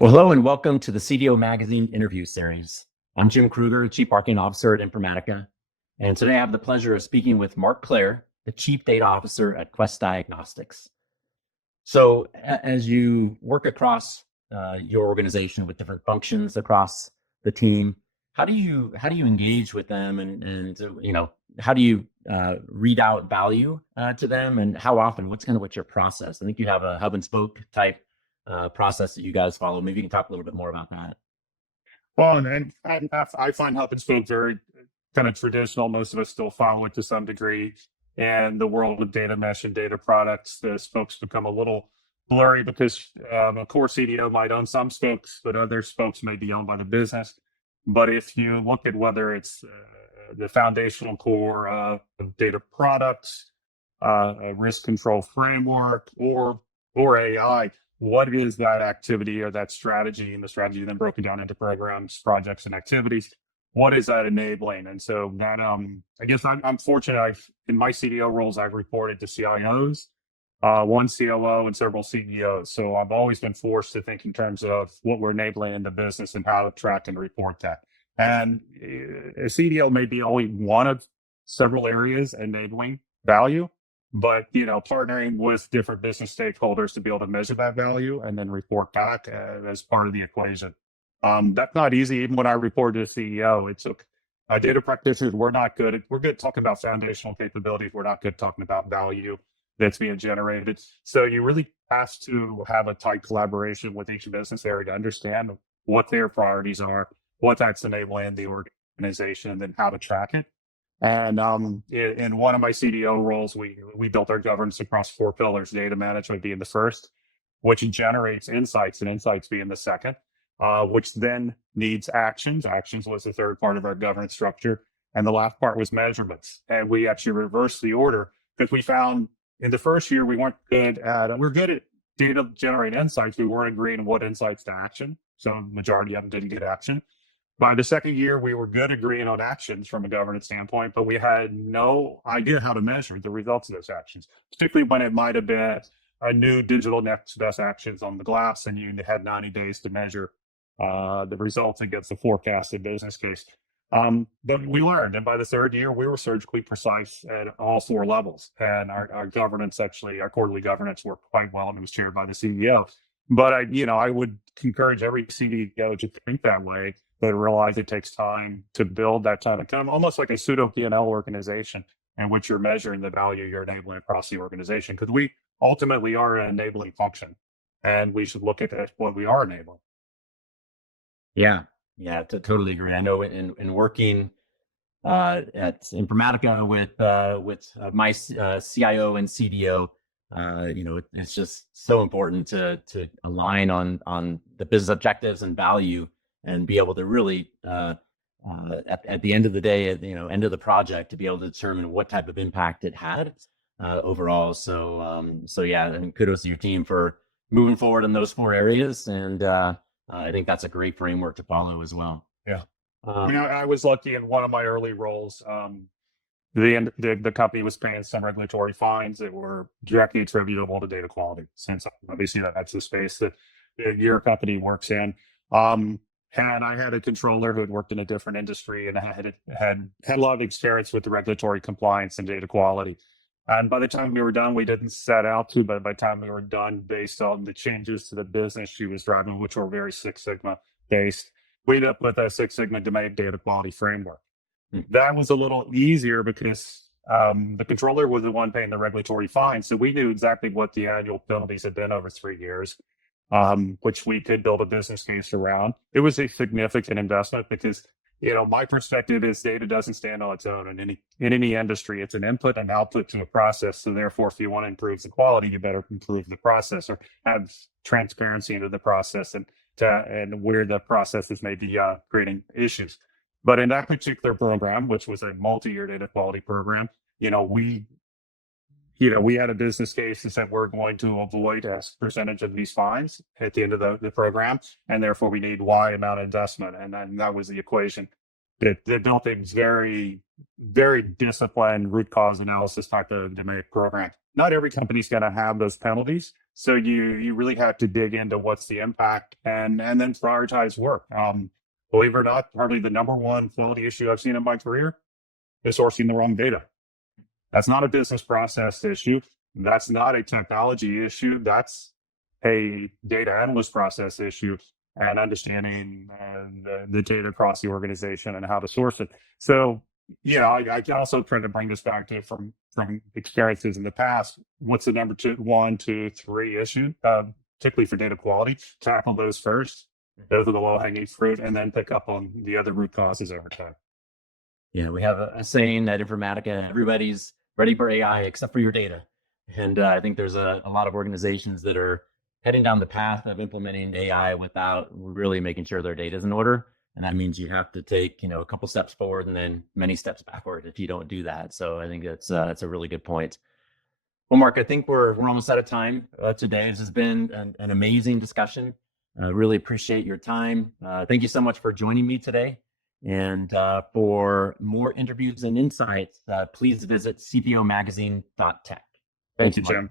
Well, hello and welcome to the CDO Magazine interview series. I'm Jim Kruger, Chief Marketing Officer at Informatica. And today I have the pleasure of speaking with Mark Clare, the Chief Data Officer at Quest Diagnostics. So as you work across your organization with different functions across the team, how do you engage with them and how do you read out value to them, and how often? What's your process? I think you have a hub and spoke type process that you guys follow. Maybe you can talk a little bit more about that. Well, and I find hub and spoke very kind of traditional. Most of us still follow it to some degree. And the world of data mesh and data products, the spokes become a little blurry because a core CDO might own some spokes, but other spokes may be owned by the business. But if you look at whether it's the foundational core of data products, a risk control framework, or AI, what is that activity or that strategy, and the strategy then broken down into programs, projects, and activities? What is that enabling? And so that I guess I'm fortunate. In my CDO roles, I've reported to CIOs, one COO, and several CDOs. So I've always been forced to think in terms of what we're enabling in the business and how to track and report that. And a CDO may be only one of several areas enabling value, but partnering with different business stakeholders to be able to measure that value and then report back as part of the equation. That's not easy. Even when I reported to CEO, it took data practitioners. We're good talking about foundational capabilities. We're not good talking about value that's being generated. So you really have to have a tight collaboration with each business area to understand what their priorities are, what that's enabling the organization, and then how to track it. And in one of my CDO roles, we built our governance across 4 pillars, data management being the first, which generates insights, and insights being the second, which then needs actions. Actions was the third part of our governance structure. And the last part was measurements. And we actually reversed the order because we found in the first year, we're good at data generate insights. We weren't agreeing on what insights to action. So majority of them didn't get action. By the second year, we were good agreeing on actions from a governance standpoint, but we had no idea how to measure the results of those actions, particularly when it might have been a new digital next best actions on the glass and you had 90 days to measure the results against the forecasted business case. But we learned, and by the third year, we were surgically precise at all 4 levels. And our governance, actually, our quarterly governance worked quite well, and it was chaired by the CEO. But I would encourage every CDO to think that way, but realize it takes time to build that kind of almost like a pseudo P&L organization in which you're measuring the value you're enabling across the organization. Because we ultimately are an enabling function, and we should look at what we are enabling. Yeah, totally agree. I know in working at Informatica with my CIO and CDO, it's just so important to align on the business objectives and value, and be able to really at the end of the day, end of the project, to be able to determine what type of impact it had overall. So yeah, and kudos to your team for moving forward in those 4 areas, and I think that's a great framework to follow as well. Yeah. I was lucky in one of my early roles. The company was paying some regulatory fines that were directly attributable to data quality, since obviously that's the space that your company works in. And I had a controller who had worked in a different industry and had a lot of experience with the regulatory compliance and data quality. And by the time we were done, we didn't set out to, but by the time we were done, based on the changes to the business she was driving, which were very Six Sigma based, we ended up with a Six Sigma domain data quality framework. Mm-hmm. That was a little easier because the controller was the one paying the regulatory fines. So we knew exactly what the annual penalties had been over 3 years, which we could build a business case around. It was a significant investment because my perspective is data doesn't stand on its own in any industry. It's an input and output to a process. So therefore, if you want to improve the quality, you better improve the process or have transparency into the process and where the processes may be creating issues. But in that particular program, which was a multi-year data quality program, we had a business case that said we're going to avoid X percentage of these fines at the end of the program, and therefore we need Y amount of investment. And then that was the equation. that built a very, very disciplined root cause analysis type of domain program. Not every company's going to have those penalties. So you really have to dig into what's the impact and then prioritize work. Believe it or not, probably the number one quality issue I've seen in my career is sourcing the wrong data. That's not a business process issue. That's not a technology issue. That's a data analyst process issue and understanding the data across the organization and how to source it. So, I can also try to bring this back to from experiences in the past. What's the number 1, 2, 3 issue, particularly for data quality? Tackle those first. Those are the low-hanging fruit, and then pick up on the other root causes over time. Yeah, we have a saying at Informatica: everybody's ready for AI except for your data. And I think there's a lot of organizations that are heading down the path of implementing AI without really making sure their data is in order. And that means you have to take, a couple steps forward and then many steps backward if you don't do that. So I think that's a really good point. Well, Mark, I think we're almost out of time today. This has been an amazing discussion. Really appreciate your time. Thank you so much for joining me today. And for more interviews and insights, please visit cpomagazine.tech. Thank you, Jim.